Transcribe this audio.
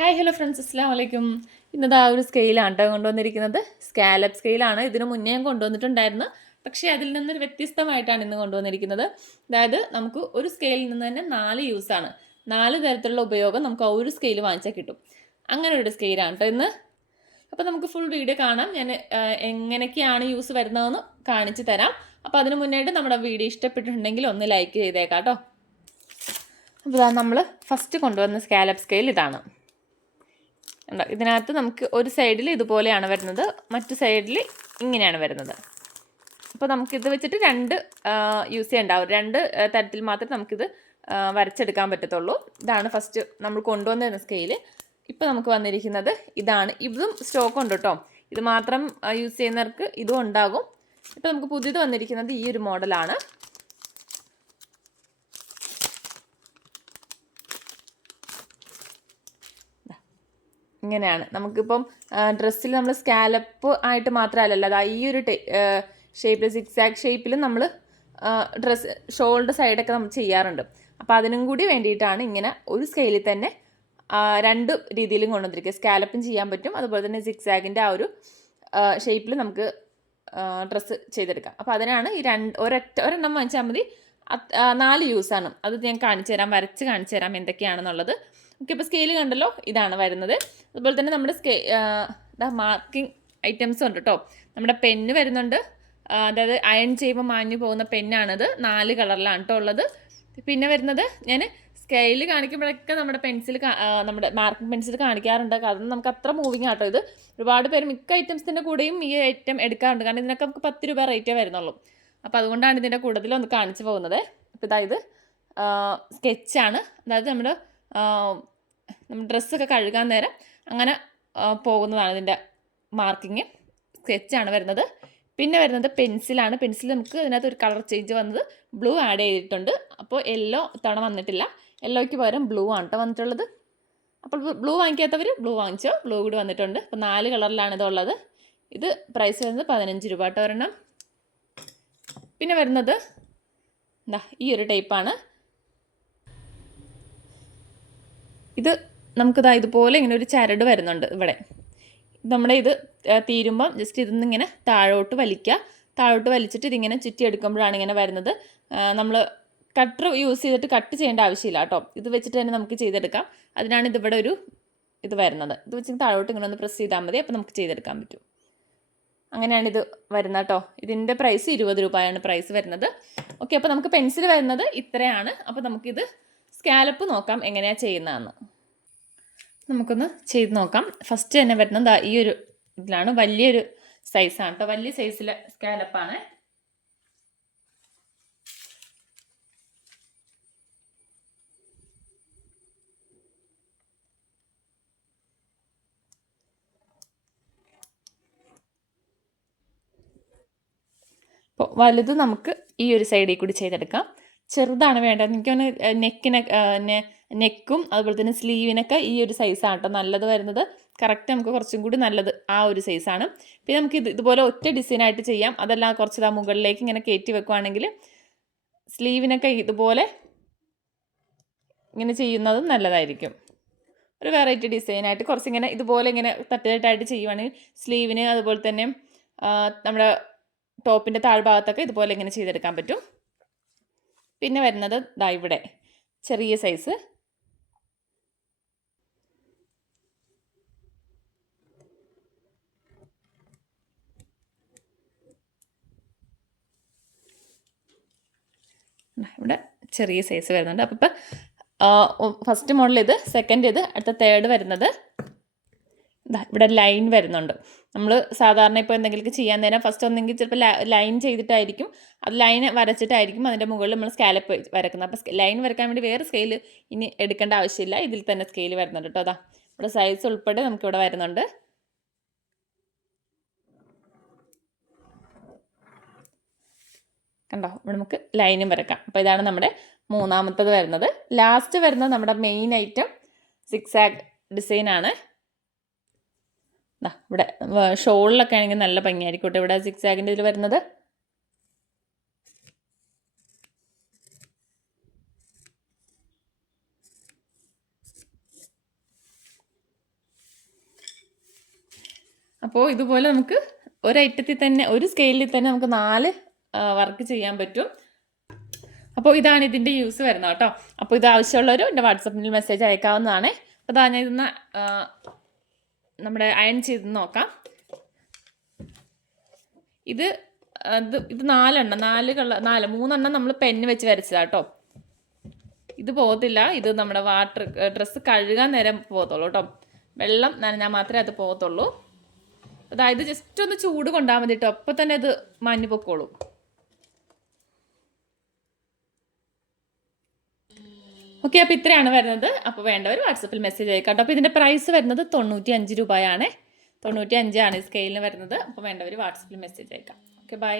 Hi hello friends അസ്സാം വലൈക്കും ഇന്നത് ആ ഒരു സ്കെയിലാണ് കേട്ടോ കൊണ്ടുവന്നിരിക്കുന്നത്. സ്കാലപ്പ് സ്കെയിലാണ് ഇതിന് മുന്നേ ഞാൻ കൊണ്ടുവന്നിട്ടുണ്ടായിരുന്നു. പക്ഷേ അതിൽ നിന്നൊരു വ്യത്യസ്തമായിട്ടാണ് ഇന്ന് കൊണ്ടുവന്നിരിക്കുന്നത്. അതായത് നമുക്ക് ഒരു സ്കെയിലിൽ നിന്ന് തന്നെ നാല് യൂസാണ് നാല് തരത്തിലുള്ള ഉപയോഗം നമുക്ക് ആ ഒരു സ്കെയിൽ വാങ്ങിച്ചാൽ കിട്ടും. അങ്ങനെ ഒരു സ്കെയിലാണ് കേട്ടോ ഇന്ന്. അപ്പോൾ നമുക്ക് ഫുൾ വീഡിയോ കാണാം. ഞാൻ എങ്ങനെയൊക്കെയാണ് യൂസ് വരുന്നതെന്ന് കാണിച്ചു തരാം. അപ്പോൾ അതിന് മുന്നേട്ട് നമ്മുടെ വീഡിയോ ഇഷ്ടപ്പെട്ടിട്ടുണ്ടെങ്കിൽ ഒന്ന് ലൈക്ക് ചെയ്തേക്കാം കേട്ടോ അപ്പോൾ നമ്മൾ ഫസ്റ്റ് കൊണ്ടുവന്ന സ്കാലപ്പ് സ്കെയിൽ ഇതാണ്. ഇതിനകത്ത് നമുക്ക് ഒരു സൈഡിൽ ഇതുപോലെയാണ് വരുന്നത് മറ്റു സൈഡിൽ ഇങ്ങനെയാണ് വരുന്നത്. അപ്പോൾ നമുക്കിത് വെച്ചിട്ട് രണ്ട് യൂസ് ചെയ്യേണ്ടാവും രണ്ട് തരത്തിൽ മാത്രമേ നമുക്കിത് വരച്ചെടുക്കാൻ പറ്റത്തുള്ളൂ. ഇതാണ് ഫസ്റ്റ് നമ്മൾ കൊണ്ടുവന്നിരുന്ന സ്കെയിൽ ഇപ്പോൾ നമുക്ക് വന്നിരിക്കുന്നത് ഇതാണ്. ഇതും സ്റ്റോക്ക് ഉണ്ട് കേട്ടോ ഇത് മാത്രം യൂസ് ചെയ്യുന്നവർക്ക് ഇതും ഉണ്ടാകും. ഇപ്പോൾ നമുക്ക് പുതിയത് വന്നിരിക്കുന്നത് ഈ ഒരു മോഡലാണ് ഇങ്ങനെയാണ്. നമുക്കിപ്പം ഡ്രസ്സിൽ നമ്മൾ സ്കാലപ്പ് ആയിട്ട് മാത്രമല്ലല്ലോ അതാ ഈ ഒരു ഷേപ്പിൽ സിക്സാക് ഷേപ്പിൽ നമ്മൾ ഡ്രസ്സ് ഷോൾഡർ സൈഡൊക്കെ നമ്മൾ ചെയ്യാറുണ്ട്. അപ്പോൾ അതിനും കൂടി വേണ്ടിയിട്ടാണ് ഇങ്ങനെ ഒരു സ്കെയിലിൽ തന്നെ രണ്ട് രീതിയിലും കൊണ്ടുവന്നിരിക്കുക. സ്കാലപ്പും ചെയ്യാൻ പറ്റും അതുപോലെ തന്നെ സിക്സാഗിന്റെ ആ ഒരു ഷേപ്പിൽ നമുക്ക് ഡ്രസ്സ് ചെയ്തെടുക്കാം. അപ്പോൾ അതിനാണ് ഈ രണ്ട് ഒരൊറ്റ ഒരെണ്ണം വാങ്ങിച്ചാൽ മതി. നാല് യൂസാണ് അത് ഞാൻ കാണിച്ചു തരാം വരച്ച് കാണിച്ചു തരാം എന്തൊക്കെയാണെന്നുള്ളത്. ഓക്കെ ഇപ്പോൾ സ്കെയിൽ കണ്ടല്ലോ? ഇതാണ് വരുന്നത്. അതുപോലെ തന്നെ നമ്മുടെ സ്കെ മാർക്കിംഗ് ഐറ്റംസും ഉണ്ട് കേട്ടോ നമ്മുടെ പെന്ന് വരുന്നുണ്ട്. അതായത് അയൺ ചെയ്യുമ്പോൾ മാഞ്ഞു പോകുന്ന പെന്നാണിത് നാല് കളറിലാണ് കേട്ടോ ഉള്ളത്. പിന്നെ വരുന്നത് ഞാൻ സ്കെയിൽ കാണിക്കുമ്പോഴൊക്കെ നമ്മുടെ പെൻസിൽ നമ്മുടെ മാർക്കിംഗ് പെൻസിൽ കാണിക്കാറുണ്ട്. കാരണം നമുക്ക് അത്ര മൂവിങ് ആട്ടോ ഇത്. ഒരുപാട് പേര് മിക്ക ഐറ്റംസിന്റെ കൂടെയും ഈ ഐറ്റം എടുക്കാറുണ്ട്. കാരണം ഇതിനൊക്കെ നമുക്ക് പത്ത് രൂപ റേറ്റേ വരുന്നുള്ളൂ. അപ്പോൾ അതുകൊണ്ടാണ് ഇതിന്റെ കൂടുതൽ ഒന്ന് കാണിച്ചു പോകുന്നത്. അപ്പോൾ ഇതായത് സ്കെച്ചാണ് അതായത് നമ്മൾ ഡ്രസ്സൊക്കെ കഴുകാൻ നേരം അങ്ങനെ പോകുന്നതാണ് ഇതിന്റെ മാർക്കിങ് സ്കെച്ചാണ് വരുന്നത്. പിന്നെ വരുന്നത് പെൻസിലാണ് പെൻസിൽ നമുക്ക് ഇതിനകത്ത് ഒരു കളർ ചേഞ്ച് വന്നത് ബ്ലൂ ആഡ് ചെയ്തിട്ടുണ്ട്. അപ്പോൾ യെല്ലോ തവണ വന്നിട്ടില്ല. യെല്ലോയ്ക്ക് പകരം ബ്ലൂ ആണ് കേട്ടോ വന്നിട്ടുള്ളത്. അപ്പോൾ ബ്ലൂ വാങ്ങിക്കാത്തവർ ബ്ലൂ വാങ്ങിച്ചോ? ബ്ലൂ കൂടി വന്നിട്ടുണ്ട്. അപ്പോൾ നാല് കളറിലാണ് ഇതുള്ളത്. ഇത് പ്രൈസ് വരുന്നത് പതിനഞ്ച് രൂപ കേട്ടോ ഒരെണ്ണം. പിന്നെ വരുന്നത് എന്താ ഈ ഒരു ടൈപ്പാണ് ഇത് നമുക്കിതാ ഇതുപോലെ ഇങ്ങനെ ഒരു ചരട് വരുന്നുണ്ട് ഇവിടെ. നമ്മുടെ ഇത് തീരുമ്പം ജസ്റ്റ് ഇതിന്നിങ്ങനെ താഴോട്ട് വലിക്കുക താഴോട്ട് വലിച്ചിട്ട് ഇതിങ്ങനെ ചുറ്റി എടുക്കുമ്പോഴാണ് ഇങ്ങനെ വരുന്നത്. നമ്മൾ കട്ടർ യൂസ് ചെയ്തിട്ട് കട്ട് ചെയ്യേണ്ട ആവശ്യമില്ല കേട്ടോ. ഇത് വെച്ചിട്ട് തന്നെ നമുക്ക് ചെയ്തെടുക്കാം. അതിനാണ് ഇതിവിടെ ഒരു ഇത് വരുന്നത്. ഇത് വെച്ചിട്ട് താഴോട്ട് ഇങ്ങനെ ഒന്ന് പ്രസ് ചെയ്താൽ മതി. അപ്പോൾ നമുക്ക് ചെയ്തെടുക്കാൻ പറ്റും. അങ്ങനെയാണ് ഇത് വരുന്നത് കേട്ടോ ഇതിന്റെ പ്രൈസ് ഇരുപത് രൂപയാണ് പ്രൈസ് വരുന്നത്. ഓക്കെ അപ്പോൾ നമുക്ക് പെൻസിൽ വരുന്നത് ഇത്രയാണ്. അപ്പോൾ നമുക്കിത് സ്കാലപ്പ് നോക്കാം എങ്ങനെയാണ് ചെയ്യുന്നതെന്ന്. നമുക്കൊന്ന് ചെയ്ത് നോക്കാം. ഫസ്റ്റ് തന്നെ വരുന്നത് ഈ ഒരു ഇതിലാണ്. വലിയൊരു സൈസാണ് കേട്ടോ വലിയ സൈസിലെ സ്കാലപ്പാണ് വലുത് നമുക്ക് ഈ ഒരു സൈഡിൽ കൂടി ചെയ്തെടുക്കാം. ചെറുതാണ് വേണ്ടത്. എനിക്ക് നെക്കിനെ നെക്കും അതുപോലെ തന്നെ സ്ലീവിനൊക്കെ ഈ ഒരു സൈസാണ് കേട്ടോ നല്ലത് വരുന്നത്. കറക്റ്റ് നമുക്ക് കുറച്ചും കൂടി നല്ലത് ആ ഒരു സൈസാണ് പിന്നെ നമുക്ക് ഇത് ഇതുപോലെ ഒറ്റ ഡിസൈനായിട്ട് ചെയ്യാം. അതല്ല കുറച്ച് ആ മുകളിലേക്ക് ഇങ്ങനെ കയറ്റി വെക്കുവാണെങ്കിൽ സ്ലീവിനൊക്കെ ഇതുപോലെ ഇങ്ങനെ ചെയ്യുന്നതും നല്ലതായിരിക്കും. ഒരു വെറൈറ്റി ഡിസൈനായിട്ട് കുറച്ചിങ്ങനെ ഇതുപോലെ ഇങ്ങനെ തട്ടുതട്ടായിട്ട് ചെയ്യുവാണെങ്കിൽ സ്ലീവിന് അതുപോലെ തന്നെ നമ്മുടെ ടോപ്പിന്റെ താഴ്ഭാഗത്തൊക്കെ ഇതുപോലെ ഇങ്ങനെ ചെയ്തെടുക്കാൻ പറ്റും. പിന്നെ വരുന്നത് ദാ ഇവിടെ. ചെറിയ സൈസ്. ഇവിടെ ചെറിയ സൈസ് വരുന്നുണ്ട്. അപ്പം ഇപ്പം ഫസ്റ്റ് മോഡൽ ഇത് സെക്കൻഡ് ഇത് അടുത്ത തേർഡ് വരുന്നത് ഇവിടെ ലൈൻ വരുന്നുണ്ട്. നമ്മൾ സാധാരണ ഇപ്പോൾ എന്തെങ്കിലും ചെയ്യാൻ നേരം ഫസ്റ്റ് ഒന്നെങ്കിൽ ചിലപ്പോൾ ലൈൻ ചെയ്തിട്ടായിരിക്കും. അത് ലൈൻ വരച്ചിട്ടായിരിക്കും അതിന്റെ മുകളിൽ നമ്മൾ സ്കാലപ്പ് വരക്കുന്നത്. അപ്പോൾ ലൈൻ വരക്കാൻ വേണ്ടി വേറെ സ്കെയിൽ ഇനി എടുക്കേണ്ട ആവശ്യമില്ല. ഇതിൽ തന്നെ സ്കെയിൽ വരുന്നുണ്ട് കേട്ടോ. അതാ ഇവിടെ സൈസ് ഉൾപ്പെടെ നമുക്കിവിടെ വരുന്നുണ്ട്. കണ്ടോ? ഇവിടെ നമുക്ക് ലൈനും വരക്കാം. അപ്പോൾ ഇതാണ് നമ്മുടെ മൂന്നാമത്തത് വരുന്നത്. ലാസ്റ്റ് വരുന്നത് നമ്മുടെ മെയിൻ ഐറ്റം സിക്സ് ഡിസൈനാണ് ദാ ഇവിടെ ഷോളിലൊക്കെ ആണെങ്കിൽ നല്ല ഭംഗിയായിരിക്കും ഇവിടെ സിക്സ് ആഗിന്റെ ഇതിൽ വരുന്നത്. അപ്പോൾ ഇതുപോലെ നമുക്ക് ഒരു ഐറ്റത്തിൽ തന്നെ ഒരു സ്കെയിലിൽ തന്നെ നമുക്ക് നാല് വർക്ക് ചെയ്യാൻ പറ്റും. അപ്പോൾ ഇതാണ് ഇതിന്റെ യൂസ് വരുന്നത് കേട്ടോ. അപ്പോൾ ഇത് ആവശ്യമുള്ളവർ എന്റെ വാട്സപ്പിൽ മെസ്സേജ് അയക്കാവുന്നതാണ്. അപ്പോൾ ഞാൻ ഇന്ന് നമ്മുടെ അയൺ ചെയ്ത് നോക്കാം. ഇത് ഇത് ഇത് നാലെണ്ണം. നാല് കള്ള നാല് മൂന്നെണ്ണം നമ്മൾ പെന്ന് വെച്ച് വരച്ചതാ കേട്ടോ ഇത് പോകത്തില്ല. ഇത് നമ്മുടെ വാട്ടർ ഡ്രസ്സ് കഴുകാൻ നേരം പോകത്തുള്ളൂ കേട്ടോ വെള്ളം നനഞ്ഞാൽ മാത്രമേ അത് പോകത്തുള്ളൂ. അതായത് ജസ്റ്റ് ഒന്ന് ചൂട് കൊണ്ടാൽ മതി കേട്ടോ അപ്പോൾ തന്നെ അത് മഞ്ഞ് പൊക്കോളും. ഓക്കെ അപ്പോൾ ഇത്രയാണ് വരുന്നത്. അപ്പോൾ വേണ്ടവർ വാട്സപ്പിൽ മെസ്സേജ് അയക്കാം കേട്ടോ. അപ്പോൾ ഇതിന്റെ പ്രൈസ് വരുന്നത് തൊണ്ണൂറ്റി അഞ്ച് രൂപയാണ് തൊണ്ണൂറ്റി അഞ്ചാണ് സ്കെയിലിന് വരുന്നത്. അപ്പോൾ വേണ്ടവർ വാട്സപ്പിൽ മെസ്സേജ് അയക്കാം. Okay bye